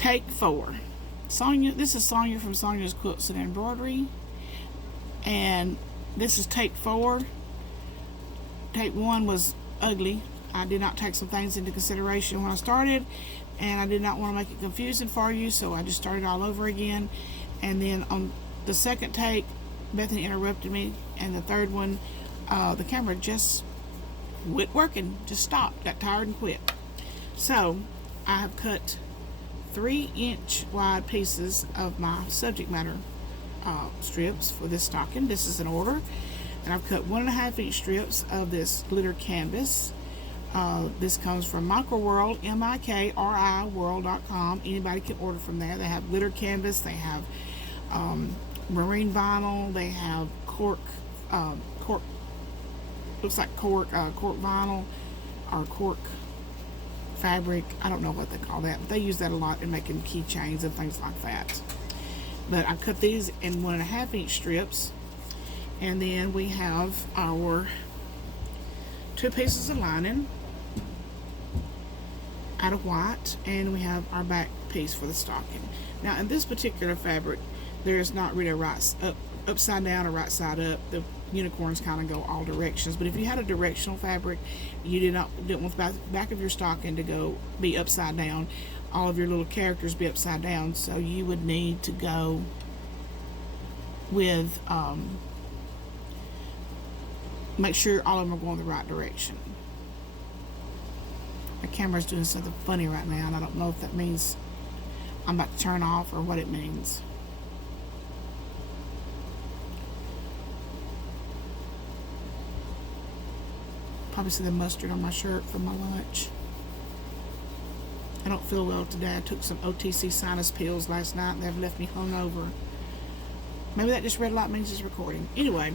Take 4. Sonya, this is Sonya from Sonya's Quilts and Embroidery, and this is take 4. Take 1 was ugly. I did not take some things into consideration when I started, and I did not want to make it confusing for you, so I just started all over again. And then on the second take, Bethany interrupted me, and the third one, the camera just quit working, just stopped, got tired and quit. So I have cut 3-inch wide pieces of my subject matter strips for this stocking. This is an order, and I've cut 1.5-inch strips of this glitter canvas. This comes from Micro World, MIKRI world.com. Anybody can order from there. They have glitter canvas, they have marine vinyl, they have cork, looks like cork vinyl or cork fabric. I don't know what they call that, but they use that a lot in making keychains and things like that. But I cut these in 1.5-inch strips, and then we have our 2 pieces of lining out of white, and we have our back piece for the stocking. Now in this particular fabric, there's not really a upside down or right side up. The unicorns kind of go all directions, but if you had a directional fabric, you didn't want the back of your stocking to be upside down, all of your little characters be upside down, so you would need to go with make sure all of them are going the right direction. My camera's doing something funny right now, and I don't know if that means I'm about to turn off or what it means. Probably see the mustard on my shirt from my lunch. I don't feel well today. I took some OTC sinus pills last night, and they've left me hungover. Maybe that just red light means it's recording. Anyway,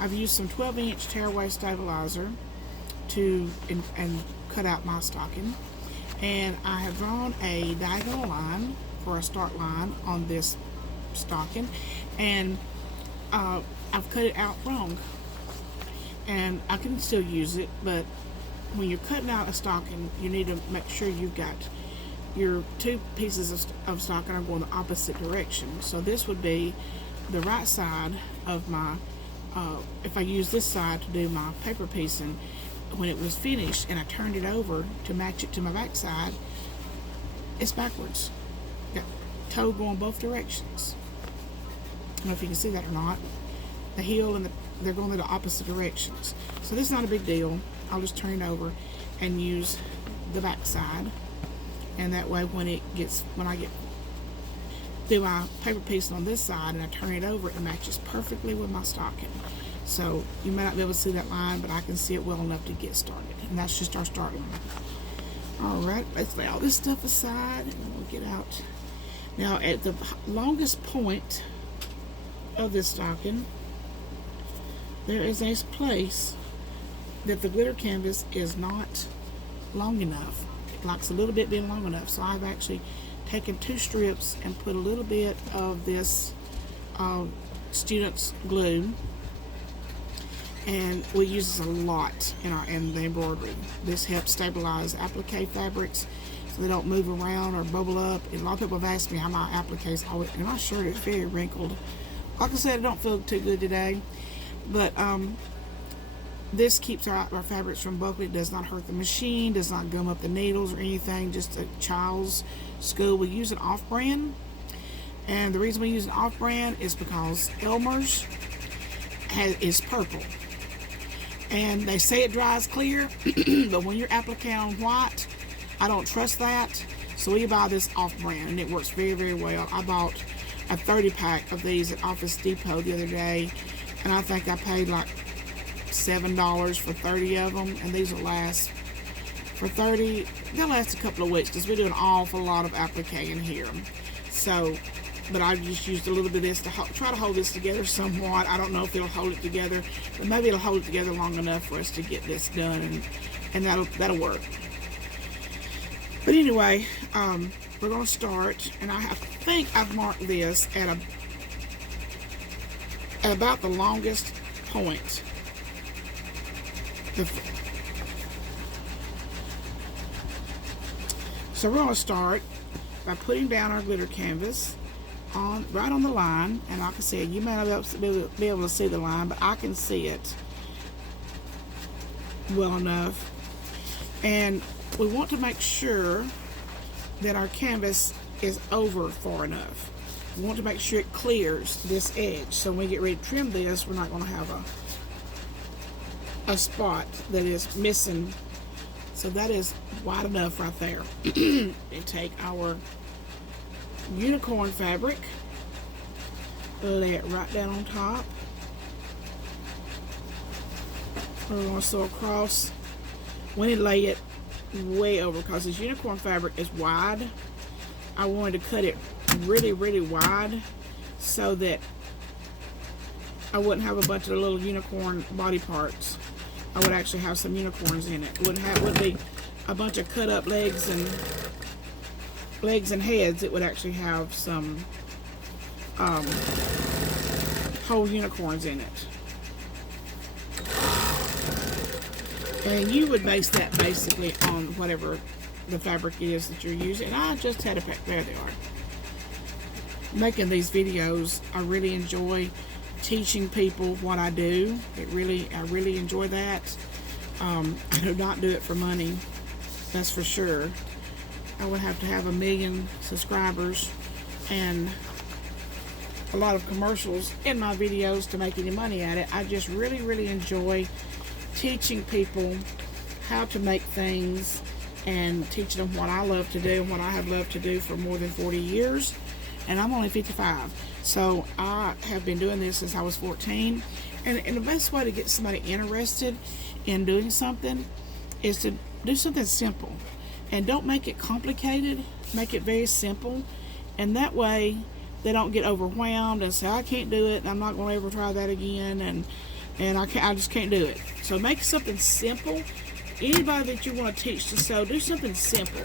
I've used some 12-inch Tearaway stabilizer to cut out my stocking, and I have drawn a diagonal line for a start line on this stocking, and I've cut it out wrong, and I can still use it, but when you're cutting out a stocking, you need to make sure you've got your 2 pieces of stocking are going the opposite direction. So this would be the right side of my, if I use this side to do my paper piecing, when it was finished and I turned it over to match it to my back side, it's backwards. Got toe going both directions. I don't know if you can see that or not. The heel and they're going in the opposite directions. So this is not a big deal. I'll just turn it over and use the back side, and that way when I do my paper piece on this side and I turn it over, it matches perfectly with my stocking. So you may not be able to see that line, but I can see it well enough to get started, and that's just our start line. Alright, let's lay all this stuff aside and we'll get out. Now at the longest point of this stocking, there is a place that the glitter canvas is not long enough. It likes a little bit being long enough, so I've actually taken 2 strips and put a little bit of this student's glue, and we use this a lot in the embroidery. This helps stabilize applique fabrics so they don't move around or bubble up. And a lot of people have asked me how my appliques always, and my shirt is very wrinkled. Like I said, I don't feel too good today, but this keeps our fabrics from buckling. It does not hurt the machine, does not gum up the needles or anything. Just a child's school. We use an off-brand, and the reason we use an off-brand is because Elmer's is purple, and they say it dries clear, but when you're appliquing on white, I don't trust that, so we buy this off-brand, and it works very, very well. I bought a 30-pack of these at Office Depot the other day, and I think I paid like $7 for 30 of them, and these will last for 30. They'll last a couple of weeks because we do an awful lot of appliquing here. So, but I just used a little bit of this to try to hold this together somewhat. I don't know if it'll hold it together, but maybe it'll hold it together long enough for us to get this done, and that'll work. But anyway, we're going to start, and I think I've marked this at about the longest point. So we're going to start by putting down our glitter canvas right on the line. And like I said, you may not be able to see the line, but I can see it well enough. And we want to make sure that our canvas is over far enough. We want to make sure it clears this edge, so when we get ready to trim this, we're not going to have a spot that is missing. So that is wide enough right there. And take our unicorn fabric, lay it right down on top. We're going to sew across. We need to lay it way over, because this unicorn fabric is wide. I wanted to cut it really, really wide so that I wouldn't have a bunch of little unicorn body parts. I would actually have some unicorns in it. It wouldn't be a bunch of cut up legs and heads. It would actually have some whole unicorns in it. And you would base that basically on whatever the fabric is that you're using. And I just had a pack. There they are. Making these videos, I really enjoy teaching people what I do. I really enjoy that. I do not do it for money, that's for sure. I would have to have 1 million subscribers and a lot of commercials in my videos to make any money at it. I just really enjoy teaching people how to make things and teaching them what I love to do and what I have loved to do for more than 40 years. And I'm only 55. So I have been doing this since I was 14. And the best way to get somebody interested in doing something is to do something simple. And don't make it complicated. Make it very simple. And that way they don't get overwhelmed and say, I can't do it, and I'm not going to ever try that again, and I just can't do it. So make something simple. Anybody that you want to teach to sew, do something simple.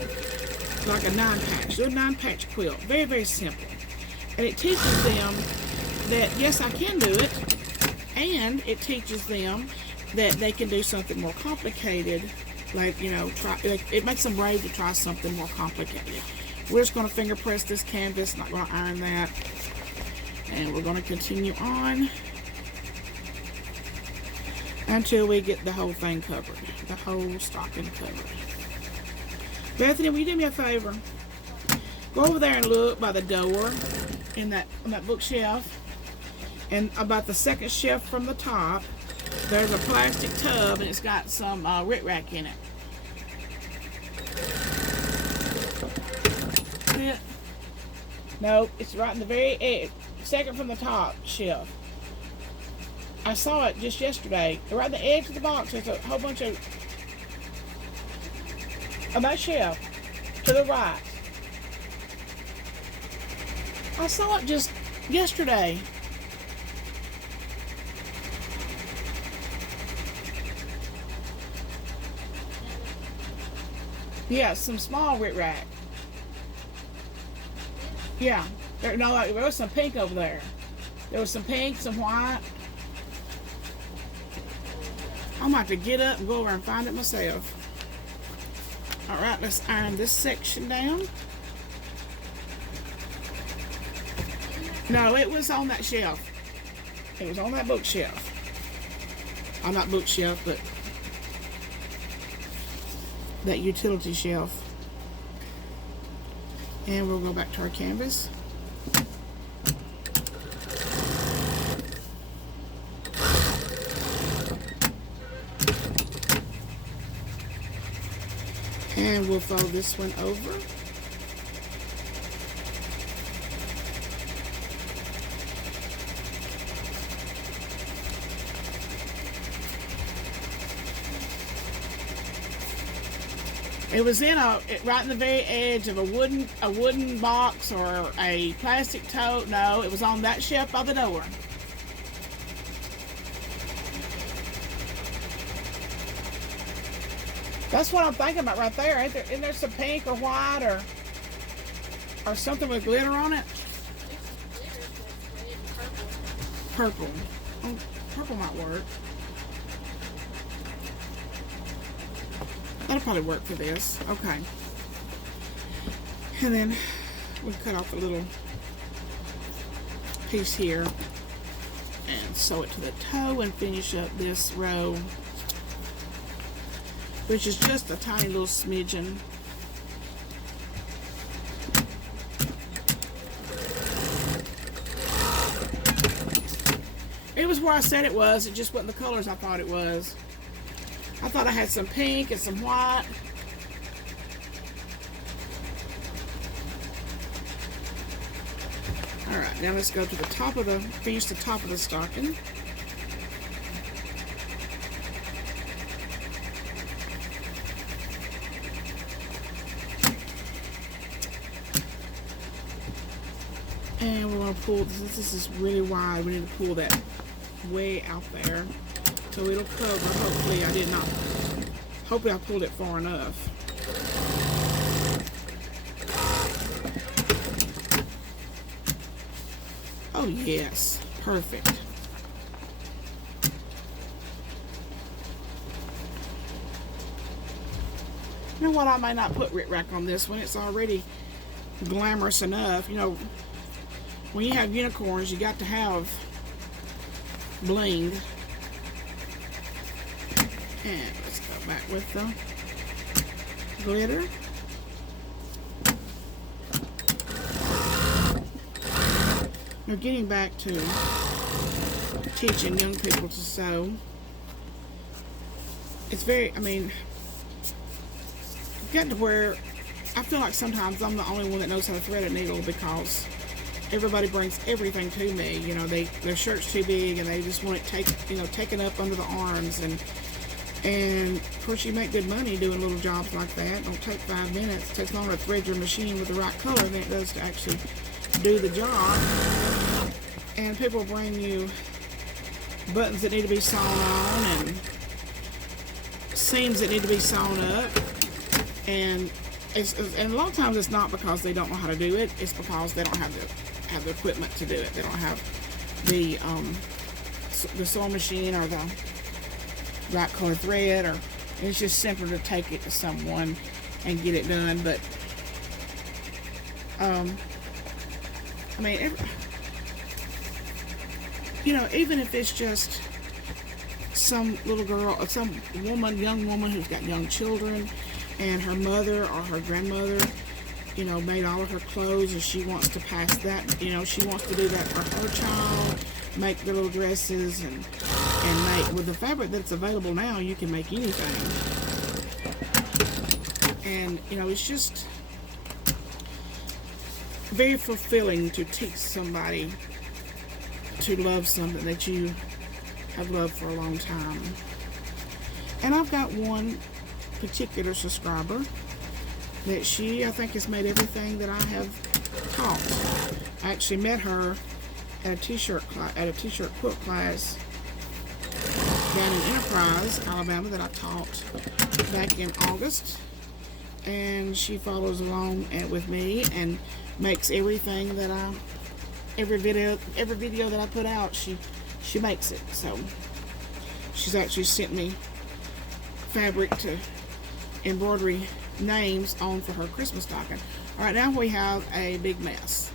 Like a 9-patch. Do a 9-patch quilt. Very simple. And it teaches them that, yes, I can do it. And it teaches them that they can do something more complicated. Like, you know, it makes them brave to try something more complicated. We're just going to finger press this canvas. Not going to iron that. And we're going to continue on until we get the whole thing covered. The whole stocking covered. Bethany, will you do me a favor? Go over there and look by the door on that bookshelf, and about the second shelf from the top, there's a plastic tub, and it's got some rickrack in it. See it? No, it's right in the very edge, second from the top shelf. I saw it just yesterday. Right at the edge of the box, there's a whole bunch of on that shelf to the right. I saw it just yesterday. Yeah, some small rickrack. Yeah, there was some pink over there. There was some pink, some white. I'm about to get up and go over and find it myself. Alright, let's iron this section down. No, it was on that shelf. It was on that bookshelf. I'm not bookshelf, but that utility shelf. And we'll go back to our canvas. And we'll fold this one over. It was right in the very edge of a wooden box or a plastic tote. No, it was on that shelf by the door. That's what I'm thinking about right there. Isn't there some pink or white or something with glitter on it? Purple. Oh, purple might work. That'll probably work for this. Okay. And then we cut off a little piece here and sew it to the toe and finish up this row, which is just a tiny little smidgen. It was where I said it was. It just wasn't the colors I thought it was. I thought I had some pink and some white. Alright, now let's go to the top of the, finish the top of the stocking. And we're going to pull, this is really wide, we need to pull that way out there so it'll cover. Hopefully I did not, hopefully I pulled it far enough. Oh yes, perfect. You know what, I might not put Rit Rack on this one. It's already glamorous enough. You know, when you have unicorns, you got to have bling. And let's go back with the glitter. Now getting back to teaching young people to sew, it's very, I mean, I've gotten to where I feel like sometimes I'm the only one that knows how to thread a needle because everybody brings everything to me. You know, their shirt's too big and they just want it taken up under the arms, and of course you make good money doing little jobs like that. Don't take 5 minutes. It takes longer to thread your machine with the right color than it does to actually do the job. And people bring you buttons that need to be sewn on and seams that need to be sewn up, and a lot of times it's not because they don't know how to do it. It's because they don't have the equipment to do it. They don't have the sewing machine or the right color thread, or it's just simpler to take it to someone and get it done. But I mean, you know, even if it's just some little girl or some young woman who's got young children, and her mother or her grandmother, you know, made all of her clothes, and she wants to pass that, you know, she wants to do that for her child, make their little dresses, and make, with the fabric that's available now, you can make anything. And, you know, it's just very fulfilling to teach somebody to love something that you have loved for a long time. And I've got one particular subscriber that I think has made everything that I have taught. I actually met her at a t-shirt quilt class down in Enterprise, Alabama, that I taught back in August, and she follows along with me and makes everything that every video that I put out, she makes it. So she's actually sent me fabric to embroidery names on for her Christmas stocking. All right, now we have a big mess.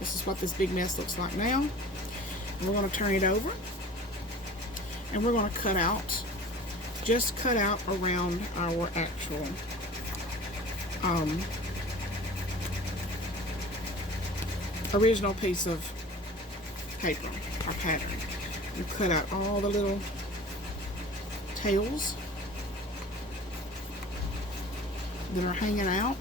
This is what this big mess looks like now. And we're going to turn it over, and we're going to cut out, just cut out around our actual original piece of paper, our pattern. And cut out all the little tails that are hanging out.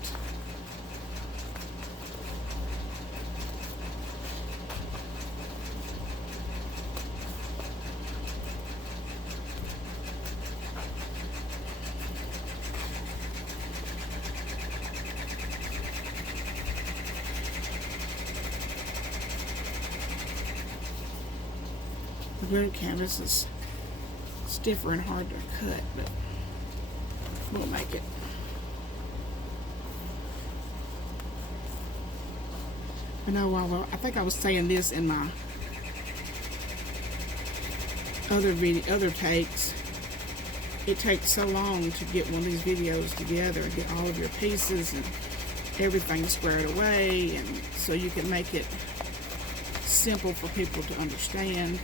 The glue canvas is stiffer and hard to cut, but we'll make it. I know, well, I think I was saying this in my other takes. It takes so long to get one of these videos together and get all of your pieces and everything squared away, and so you can make it simple for people to understand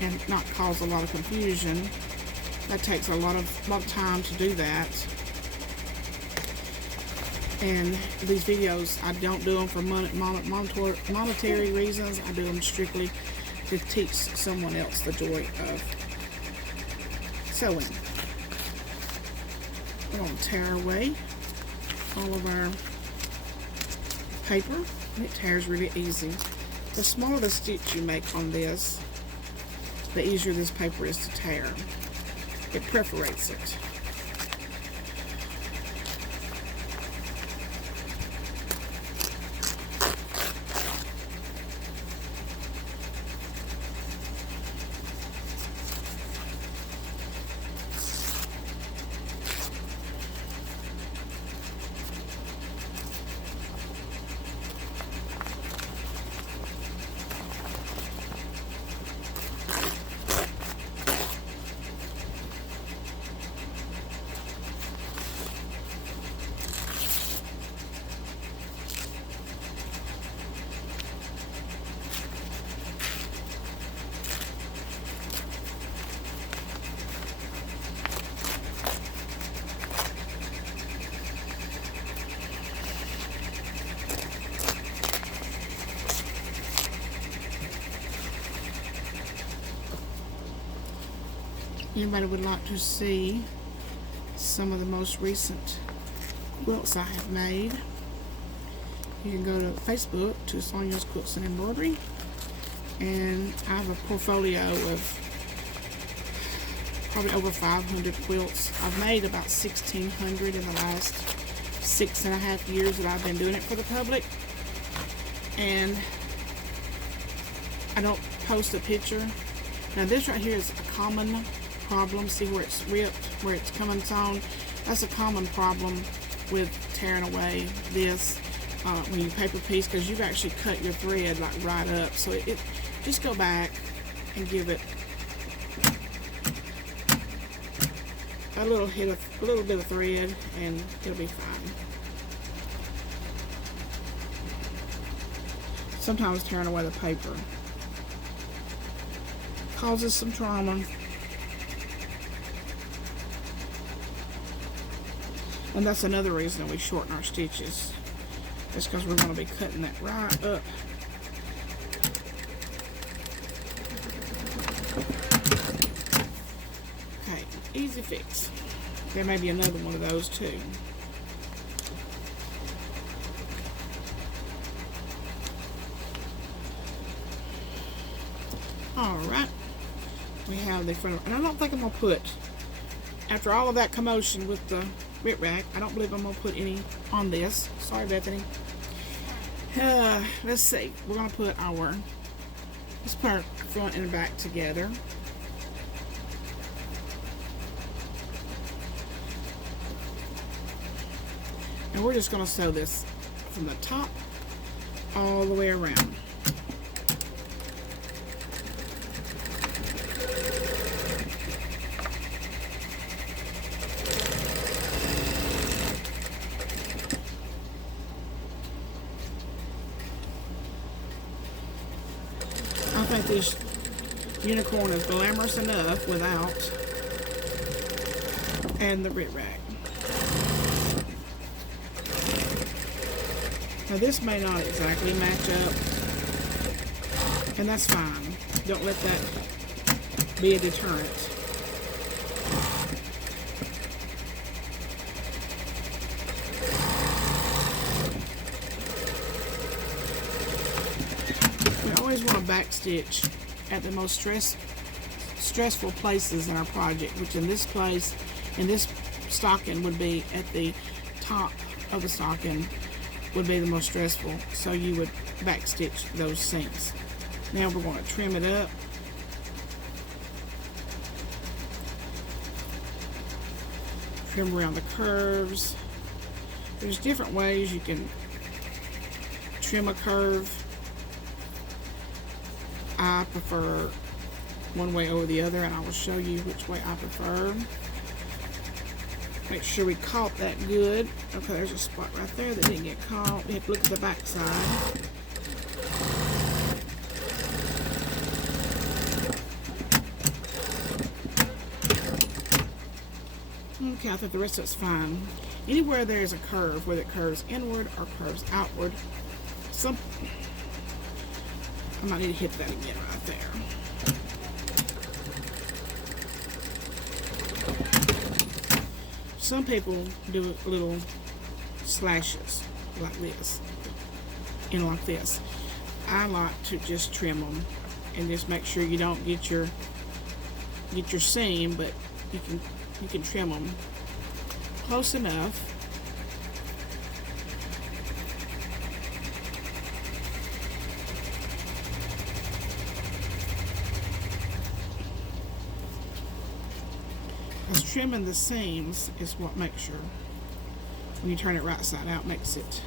and not cause a lot of confusion. That takes a lot of time to do that. And these videos, I don't do them for monetary reasons. I do them strictly to teach someone else the joy of sewing. We're going to tear away all of our paper, and it tears really easy. The smaller the stitch you make on this, the easier this paper is to tear. It perforates it. Anybody would like to see some of the most recent quilts I have made, you can go to Facebook to Sonya's Quilts and Embroidery, and I have a portfolio of probably over 500 quilts. I've made about 1,600 in the last 6.5 years that I've been doing it for the public, and I don't post a picture. Now this right here is a common problem. See where it's ripped, where it's coming sewn? That's a common problem with tearing away this when you paper piece, because you've actually cut your thread like right up. So it just go back and give it a little bit of thread, and it'll be fine. Sometimes tearing away the paper causes some trauma. And that's another reason we shorten our stitches. It's because we're going to be cutting that right up. Okay, easy fix. There may be another one of those too. Alright, we have the front, and I don't think I'm going to put, after all of that commotion with the rip rack, I don't believe I'm going to put any on this. Sorry, Bethany. Let's see. We're going to put let's put our front and back together. And we're just going to sew this from the top all the way around. I think this unicorn is glamorous enough without, and the rip rack. Now this may not exactly match up, and that's fine. Don't let that be a deterrent. We always want to backstitch at the most stressful places in our project, which in this place, in this stocking, would be at the top of the stocking, would be the most stressful. So you would backstitch those seams. Now we're going to trim it up. Trim around the curves. There's different ways you can trim a curve. I prefer one way over the other, and I will show you which way I prefer. Make sure we caught that good. Okay, there's a spot right there that didn't get caught. We have to look at the back side. Okay, I think the rest of it's fine. Anywhere there's a curve, whether it curves inward or curves outward, I might need to hit that again right there. Some people do little slashes like this, and like this. I like to just trim them and just make sure you don't get your seam, but you can trim them close enough. Because trimming the seams is what makes sure when you turn it right side out, makes it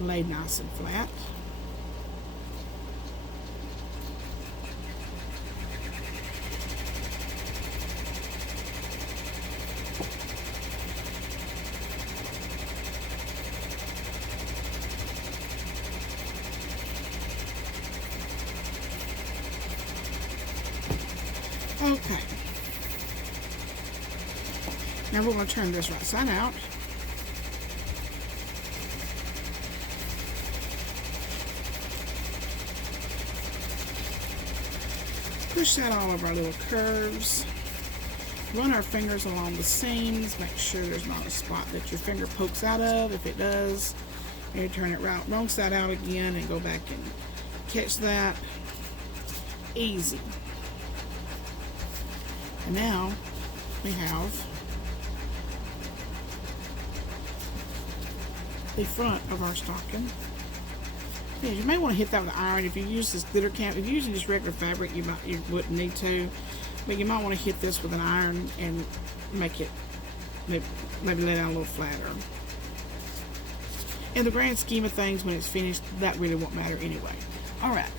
lay nice and flat. Okay. Now we're going to turn this right side out. Push that all over our little curves. Run our fingers along the seams. Make sure there's not a spot that your finger pokes out of. If it does, you turn it wrong side out again and go back and catch that. Easy. And now we have the front of our stocking. Yeah, you may want to hit that with an iron. If you use this glitter canvas, if you're using just regular fabric, you wouldn't need to, but you might want to hit this with an iron and make it maybe lay down a little flatter. In the grand scheme of things, when it's finished, that really won't matter anyway. All right,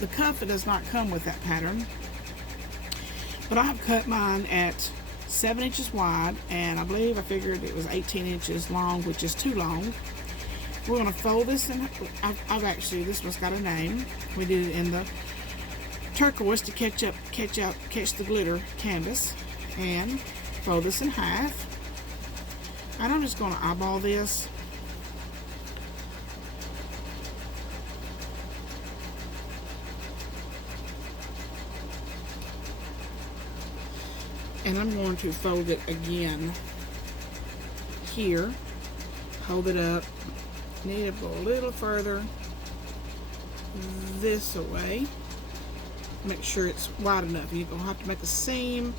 the cuff does not come with that pattern, but I have cut mine at 7 inches wide, and I believe I figured it was 18 inches long, which is too long. We're going to fold this, and I've actually, this one's got a name. We did it in the turquoise to catch the glitter canvas, and fold this in half. And I'm just going to eyeball this. And I'm going to fold it again here, hold it up, need to go a little further this way, make sure it's wide enough. You're going to have to make a seam,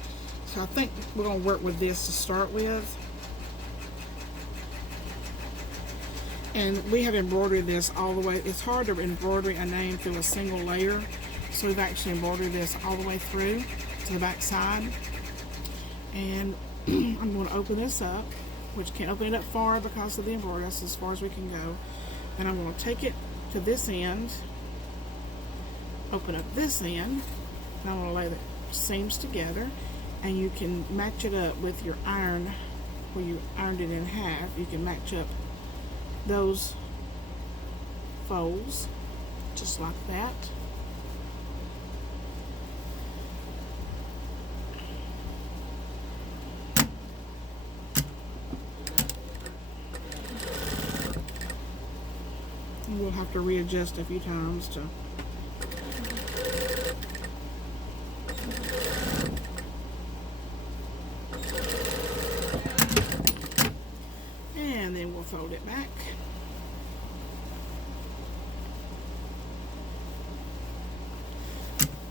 so I think we're going to work with this to start with. And we have embroidered this all the way. It's hard to embroider a name through a single layer, so we've actually embroidered this all the way through to the back side. And I'm going to open this up, which can't open it up far because of the embroidery. That's as far as we can go. And I'm going to take it to this end, open up this end, and I'm going to lay the seams together, and you can match it up with your iron where you ironed it in half. You can match up those folds just like that. We'll have to readjust a few times to and then we'll fold it back.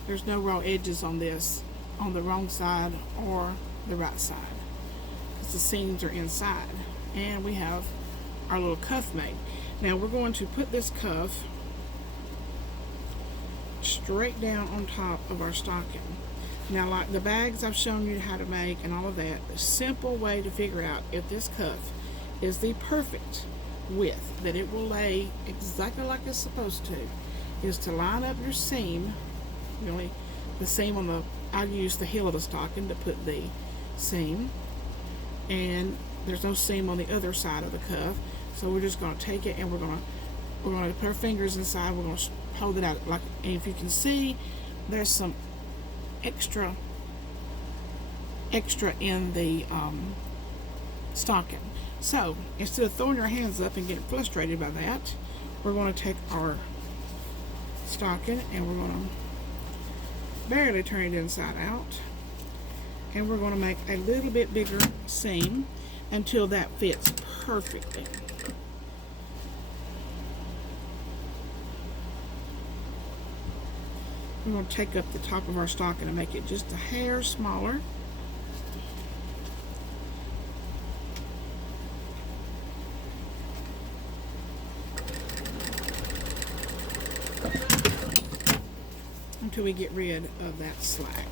There's no raw edges on this on the wrong side or the right side because the seams are inside, and we have our little cuff made. Now we're going to put this cuff straight down on top of our stocking. Now, like the bags I've shown you how to make and all of that, the simple way to figure out if this cuff is the perfect width, that it will lay exactly like it's supposed to, is to line up your seam. Really, the seam on the, I use the heel of the stocking to put the seam. and there's no seam on the other side of the cuff. So we're just going to take it and we're going to put our fingers inside. We're going to hold it out like, and if you can see, there's some extra in the stocking. So instead of throwing your hands up and getting frustrated by that, we're going to take our stocking and we're going to barely turn it inside out, and we're going to make a little bit bigger seam until that fits perfectly. We're going to take up the top of our stocking and make it just a hair smaller. Until we get rid of that slack.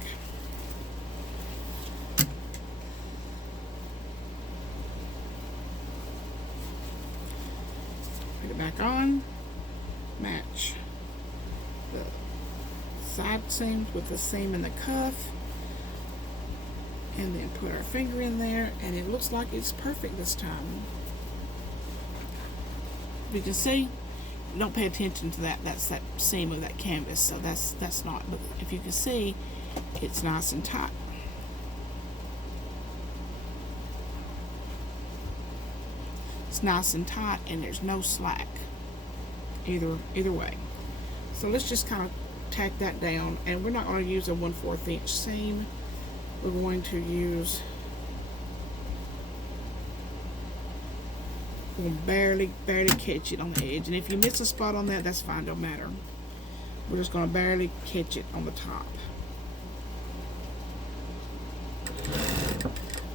Put it back on, match the side seams with the seam in the cuff, and then put our finger in there, and it looks like it's perfect this time. You can see, don't pay attention to that. That's that seam of that canvas, so that's not. But if you can see, it's nice and tight. It's nice and tight, and there's no slack either way. So let's just kind of tack that down, and we're not going to use a 1/4 inch seam. We're going to use, we'll barely catch it on the edge, and if you miss a spot on that, that's fine, don't matter. We're just going to barely catch it on the top.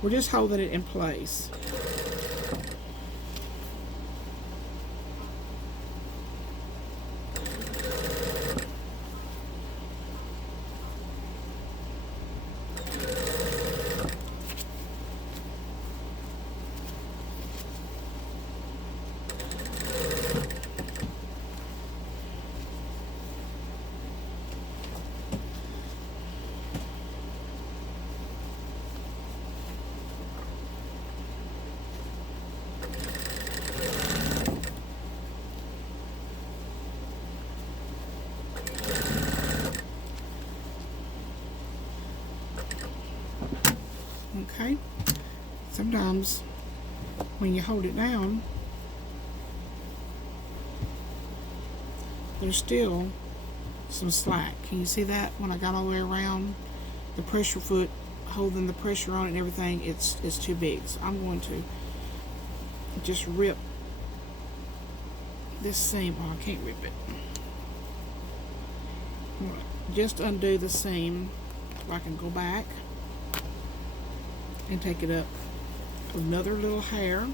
We're just holding it in place. Okay, sometimes when you hold it down, there's still some slack. Can you see that? When I got all the way around, the pressure foot holding the pressure on it and everything, it's too big. So I'm going to just rip this seam. Oh, I can't rip it. I'm going to just undo the seam so I can go back and take it up another little hair.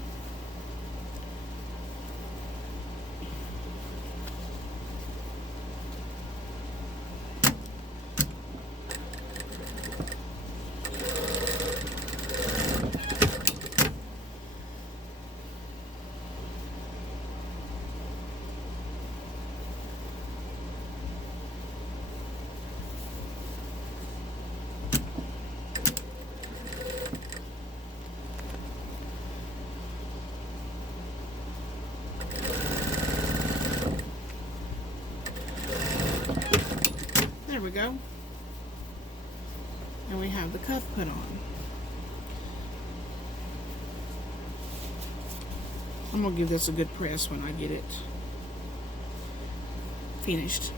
There we go. And we have the cuff put on. I'm going to give this a good press when I get it finished.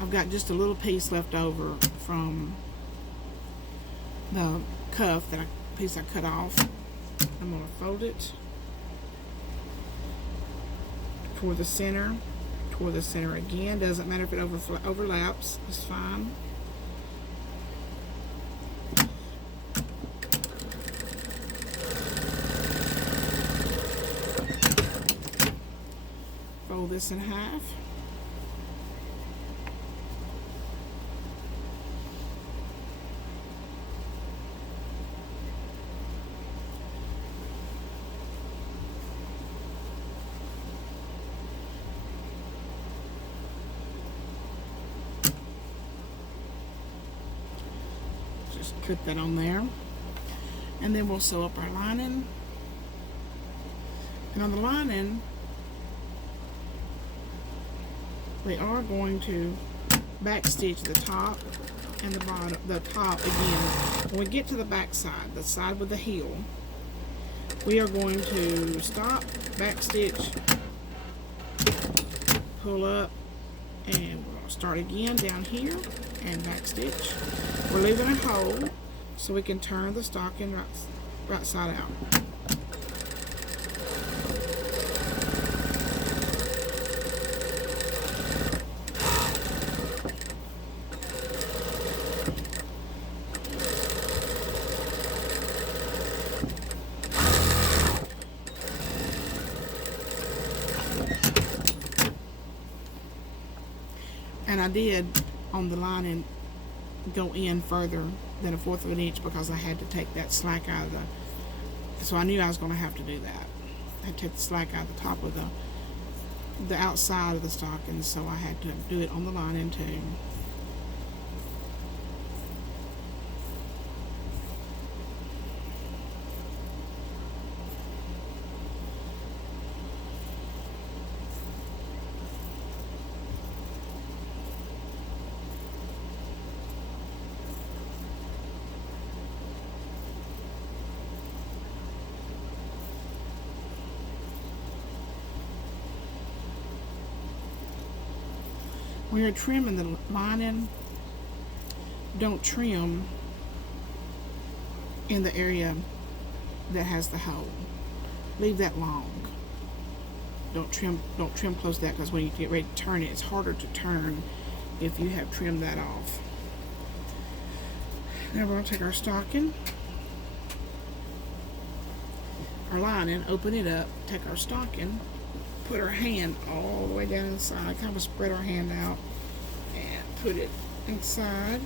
I've got just a little piece left over from the cuff, piece I cut off. I'm going to fold it toward the center again. Doesn't matter if it overlaps, it's fine. Fold this in half. Put that on there. And then we'll sew up our lining. And on the lining, we are going to back stitch the top and the bottom, the top again. When we get to the back side, the side with the heel, we are going to stop, back stitch, pull up, and we're going to start again down here and back stitch. We're leaving a hole so we can turn the stocking right side out. And I did on the lining go in further than 1/4 of an inch because I had to take that slack out of the, so I knew I was going to have to do that. I had to take the slack out of the top of the outside of the stocking, so I had to do it on the lining too. When you're trimming the lining, don't trim in the area that has the hole. Leave that long. Don't trim close to that, because when you get ready to turn it, it's harder to turn if you have trimmed that off. Now we're going to take our stocking, our lining, open it up, take our stocking, put our hand all the way down inside, kind of spread our hand out and put it inside.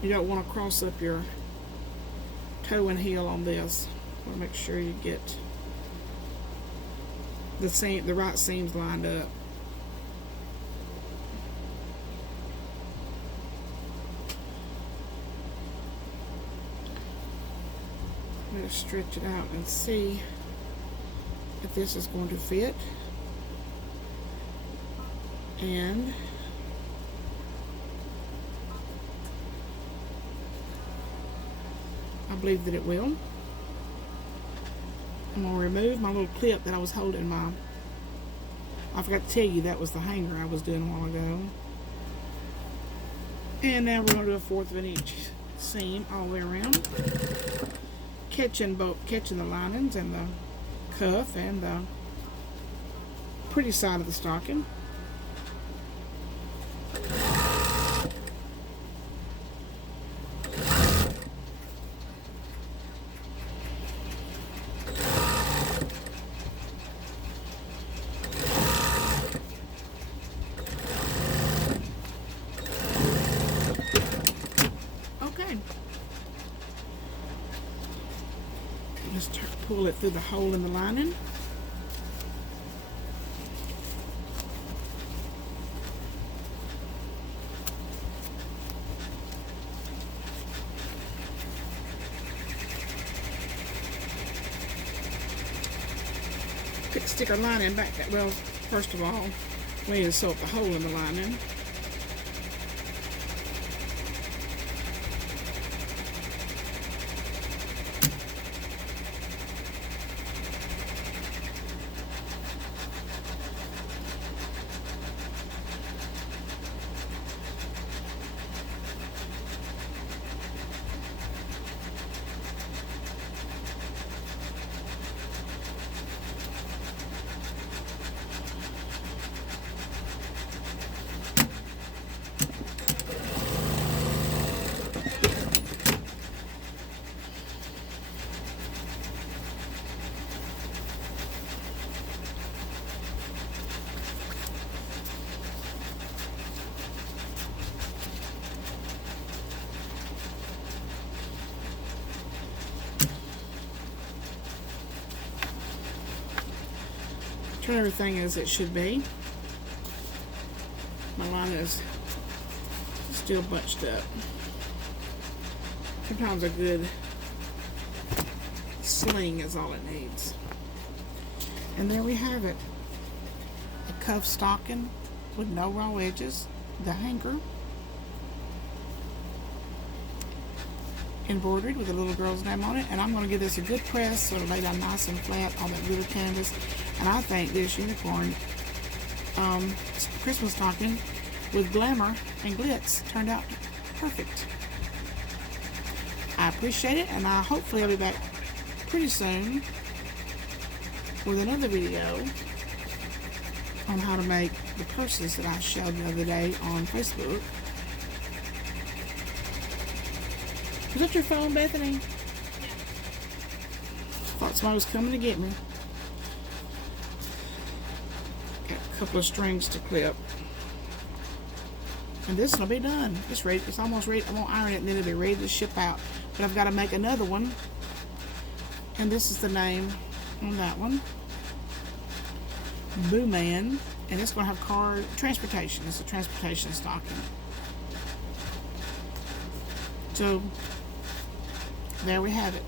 You don't want to cross up your toe and heel on this. You want to make sure you get the right seams lined up. I'm going to stretch it out and see if this is going to fit. And I believe that it will. I'm going to remove my little clip that I was holding I forgot to tell you that was the hanger I was doing a while ago. And now we're going to do 1/4 of an inch seam all the way around, catching the linings and the cuff and the pretty side of the stocking. Just pull it through the hole in the lining. Stick our lining back. Well, first of all, we need to sew up the hole in the lining. Turn everything as it should be. My line is still bunched up. Sometimes a good sling is all it needs. And there we have it. A cuff stocking with no raw edges. The hanger. Embroidered with a little girl's name on it. And I'm going to give this a good press so it'll lay down nice and flat on that glitter canvas. And I think this unicorn Christmas stocking with glamour and glitz turned out perfect. I appreciate it, and hopefully I'll be back pretty soon with another video on how to make the purses that I showed the other day on Facebook. Was that your phone, Bethany? Thought somebody was coming to get me. Got a couple of strings to clip. And this will be done. It's ready. It's almost ready. I won't iron it and then it'll be ready to ship out. But I've got to make another one. And this is the name on that one. Boo Man. And it's going to have car transportation. It's a transportation stocking. So, there we have it.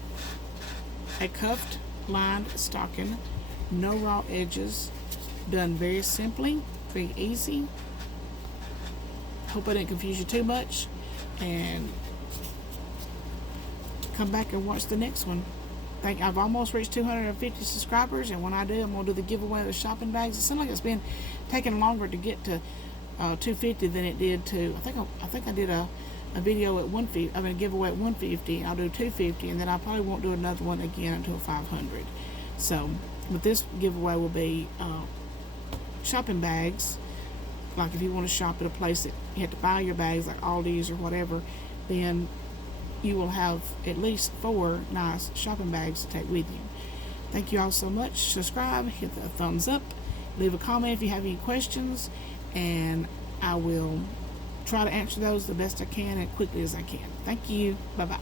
A cuffed, lined stocking. No raw edges. Done very simply. Very easy. Hope I didn't confuse you too much, and come back and watch the next one. I've almost reached 250 subscribers, and when I do, I'm going to do the giveaway of the shopping bags. It seems like it's been taking longer to get to 250 than it did to, I think I did a video at 150, I mean a giveaway at 150, I'll do 250, and then I probably won't do another one again until 500. So, but this giveaway will be shopping bags. Like if you want to shop at a place that you have to buy your bags, like Aldi's or whatever, then you will have at least 4 nice shopping bags to take with you. Thank you all so much. Subscribe, hit the thumbs up, leave a comment if you have any questions, and I will try to answer those the best I can and quickly as I can. Thank you. Bye-bye.